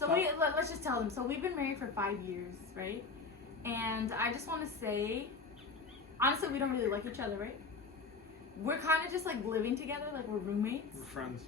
So let's just tell them. So we've been married for 5 years, right? And I just want to say, honestly, we don't really like each other, right? We're kind of just like living together, like we're roommates. We're friends.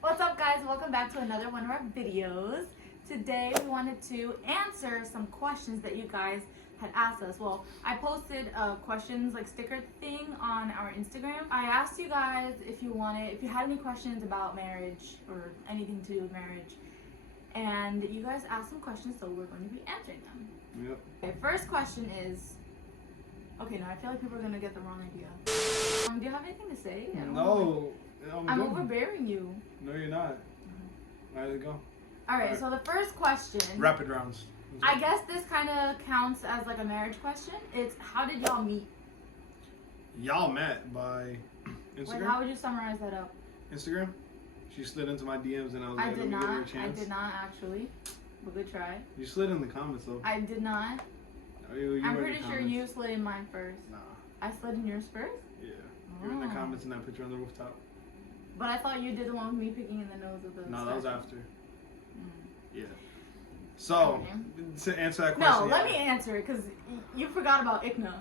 What's up, guys? Welcome back to another one of our videos. Today we wanted to answer some questions that you guys had asked us. Well, I posted a questions like sticker thing on our Instagram. I asked you guys if you had any questions about marriage or anything to do with marriage, and you guys asked some questions, so we're going to be answering them. Yep. Okay, first question is, okay, now I feel like people are gonna get the wrong idea. Do you have anything to say? No, I'm overbearing you. No, you're not. All right, let's go. All right, so the first question. Rapid rounds. I guess this kind of counts as like a marriage question. It's how did y'all meet? Y'all met by Instagram. Wait, how would you summarize that up? Instagram. She slid into my DMs and I was I like, did let me give her a not. I chance. did not actually. But good try. You slid in the comments though. I did not. Oh, you I'm were in pretty the sure comments. you slid in mine first. Nah. I slid in yours first? Yeah. You were in the Oh. comments in that picture on the rooftop. But I thought you did the one with me picking in the nose of the No, that was statue. after. Mm. Yeah. So, to answer that question. No, let me answer it because you forgot about ICNA.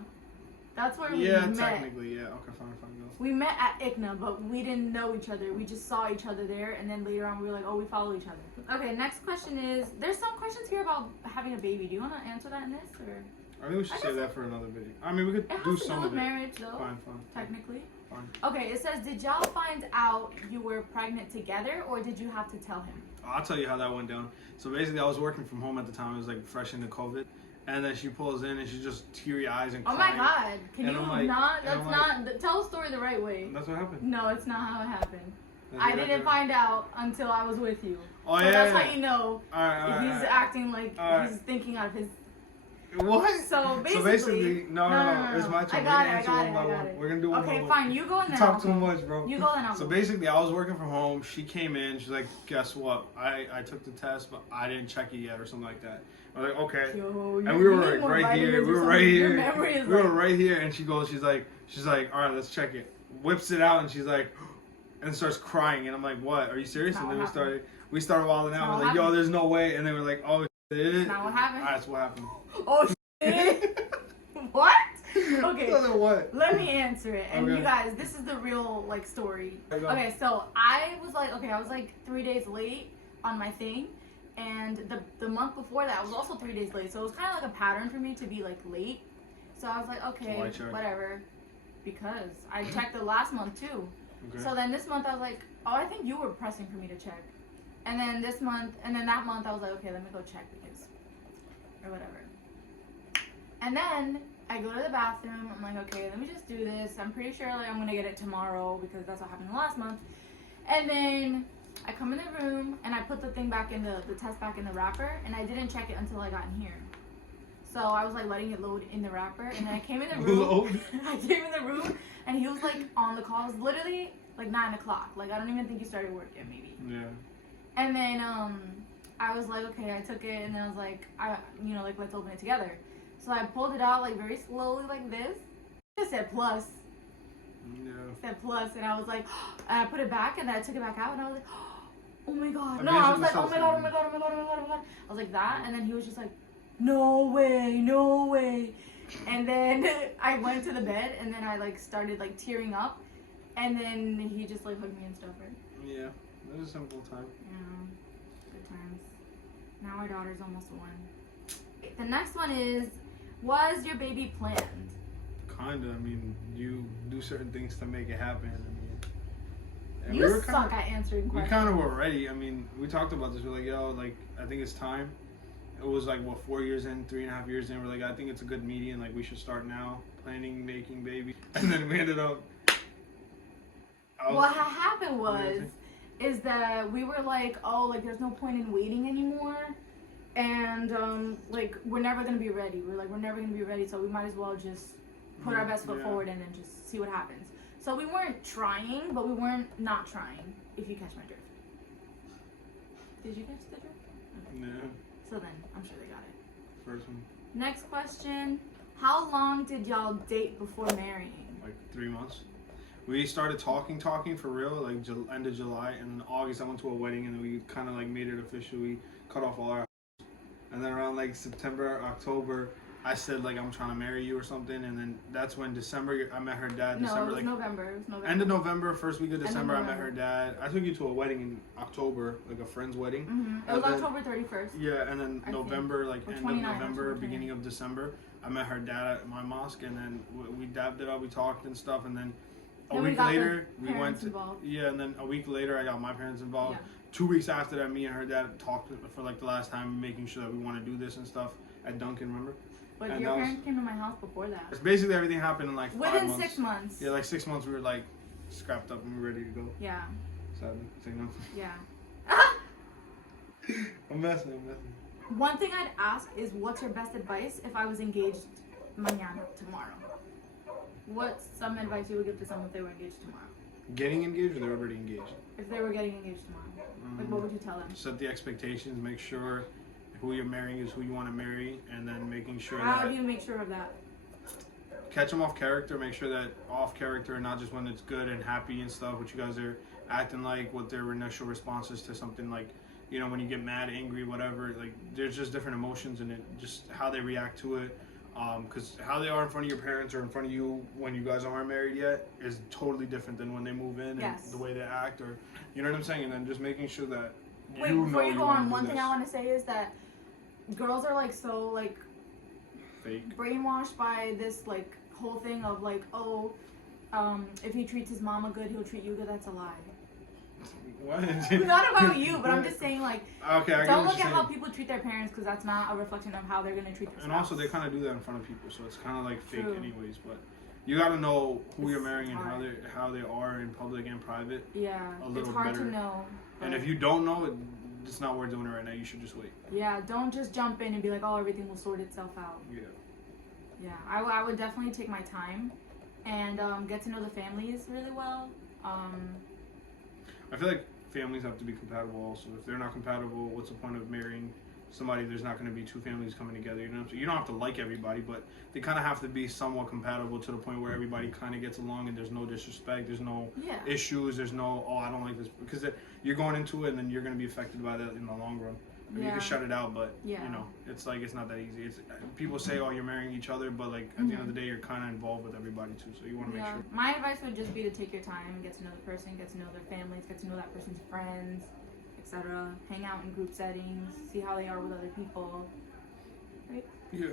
That's where we Yeah, met. technically, yeah. Okay, fine, go. We met at ICNA, but we didn't know each other. We just saw each other there, and then later on we were like, oh, we follow each other. Okay, next question is, there's some questions here about having a baby. Do you want to answer that in this? Or? I think we should save that for another video. I mean, we could It do has to some do with of it. marriage, though. Fine. Technically. Fine. Okay, it says, did y'all find out you were pregnant together, or did you have to tell him? I'll tell you how that went down. So basically, I was working from home at the time. It was like fresh into COVID. And then she pulls in and she's just teary eyes and Oh crying. my God. Can And you I'm like- not? and That's I'm not. like- Tell the story the right way. That's what happened. No, it's not how it happened. That's I exactly didn't what- find out until I was with you. Oh, So yeah. that's yeah. how you know All right. he's acting like Alright. he's thinking out of his. What? So basically, no. It's my turn. I got it. We're gonna do one by Okay, one. fine. You go in You there. talk too much, bro. You go in there. So basically, I was working from home. She came in. She's like, guess what? I took the test, but I didn't check it yet or something like that. I was like, okay. Yo, And we were like right here. We were right Your here. memory is We were like, right here. And she's like, all right, let's check it. Whips it out and she's like, and starts crying. And I'm like, what? Are you serious? That's And not then what we started wilding That's out. not We're what like, yo, happened. there's no way. And then we're like, oh, shit. Now what happened? That's what happened. Oh shit. What? Okay. So then what? Let me answer it. And Okay. you guys, this is the real like story. Okay, go. Okay, so I was like 3 days late on my thing. And the month before that, I was also 3 days late. So it was kind of like a pattern for me to be like late. So I was like, okay, Why check? whatever. Because I checked the last month too. Okay. So then this month I was like, oh, I think you were pressing for me to check. And then that month I was like, okay, let me go check because, or whatever. And then I go to the bathroom. I'm like, okay, let me just do this. I'm pretty sure like I'm gonna get it tomorrow because that's what happened last month. And then I come in the room and I put the thing back in the test back in the wrapper, and I didn't check it until I got in here. So I was like letting it load in the wrapper, and then I came in the room. Load? I came in the room and he was like on the call. It was literally like 9 o'clock. Like I don't even think you started work yet, maybe. Yeah. And then I was like, okay, I took it, and then I was like, let's open it together. So I pulled it out like very slowly like this. It said plus. Yeah. It said plus, and I was like, and I put it back, and then I took it back out, and I was like, oh my God. No, I was like, oh my God. I was like that, and then he was just like, no way. And then I went to the bed, and then I like started like tearing up, and then he just like hugged me and stuff, right? Yeah. That was a simple time. Yeah, good times. Now our daughter's almost 1. The next one is, was your baby planned? Kinda. I mean, you do certain things to make it happen. I mean, and You we were suck at answering We questions. kind of were ready. I mean, we talked about this. We're like, yo, like, I think it's time. It was like, what, 4 years in, 3.5 years in. We're like, I think it's a good median. Like, we should start now, planning, making baby. And then we ended up. What happened is that we were like, oh, like, there's no point in waiting anymore. And, like, we're never going to be ready. We're like, we're never going to be ready. So we might as well just put our best foot forward and then just see what happens. So we weren't trying, but we weren't not trying, if you catch my drift. Did you catch the drift? Okay. Yeah. So then, I'm sure they got it. First one. Next question. How long did y'all date before marrying? Like 3 months. We started talking for real, like end of July, and in August I went to a wedding, and then we kind of like made it official. We cut off all our, and then around like September, October, I said like I'm trying to marry you or something, and then that's when December I met her dad. No, December, it was like November. It was November. end of November, first week of End of December, I met November. her dad. I took you to a wedding in October, like a friend's wedding. Mm-hmm. It was October 31st. Yeah, and then I November, like Or end of 29, November, October beginning of December, I met her dad at my mosque, and then we dabbed it up, we talked and stuff, and then a Then we week got later, the we went parents to, involved. yeah, and then a week later, I got my parents involved. Yeah. 2 weeks after that, me and her dad talked for like the last time, making sure that we want to do this and stuff at Duncan, remember? But And your that was- parents came to my house before that. It's basically everything happened in like 5 Within months. 6 months. Yeah, like 6 months, we were like scrapped up and we were ready to go. Yeah. Sadly, say no. Yeah. I'm messing. One thing I'd ask is, what's your best advice if I was engaged mañana, tomorrow? What's some advice you would give to someone if they were engaged tomorrow? Getting engaged or they're already engaged? If they were getting engaged tomorrow, like what would you tell them? Set the expectations, make sure who you're marrying is who you want to marry, and then making sure How that do you make sure of that? catch them off character, make sure that off character, not just when it's good and happy and stuff, what you guys are acting like, what their initial responses to something, like, you know, when you get mad, angry, whatever, like, there's just different emotions in it, just how they react to it, because how they are in front of your parents or in front of you when you guys aren't married yet is totally different than when they move in. Yes. And the way they act, or, you know what I'm saying, and then just making sure that Wait, you before know you go wanna on, do one thing this. I want to say is that girls are like so like Fake. brainwashed by this like whole thing of like, oh, if he treats his mama good, he'll treat you good. That's a lie. What? Not about you, but I'm just saying like, Okay, I get don't what look you're at how saying. people treat their parents, because that's not a reflection of how they're gonna treat their And spouse. also, they kind of do that in front of people, so it's kind of like fake True. anyways. But you gotta know who It's you're marrying and hard. how they are in public and private. Yeah, a it's little hard better. to know. And but if you don't know it, it's not worth doing it right now. You should just wait. yeah, don't just jump in and be like, oh, everything will sort itself out. Yeah. Yeah, I would definitely take my time and get to know the families really well. I feel like families have to be compatible also. If they're not compatible, what's the point of marrying somebody? There's not going to be two families coming together. You know what I'm saying? You don't have to like everybody, but they kind of have to be somewhat compatible to the point where everybody kind of gets along and there's no disrespect, there's no Yeah. issues, there's no, oh, I don't like this, because you're going into it and then you're going to be affected by that in the long run. I mean, you Yeah. can shut it out, but Yeah. you know, it's like it's not that easy. It's people say, oh, you're marrying each other, but like at the end of the day, you're kind of involved with everybody too. So you want to make Yeah. sure. My advice would just be to take your time, get to know the person, get to know their families, get to know that person's friends, etc. Hang out in group settings, see how they are with other people. Right? Yeah.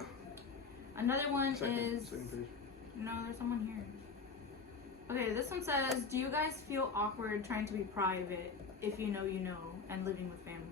Another one Second is page. no, there's someone here. Okay, this one says, do you guys feel awkward trying to be private if you know, and living with family?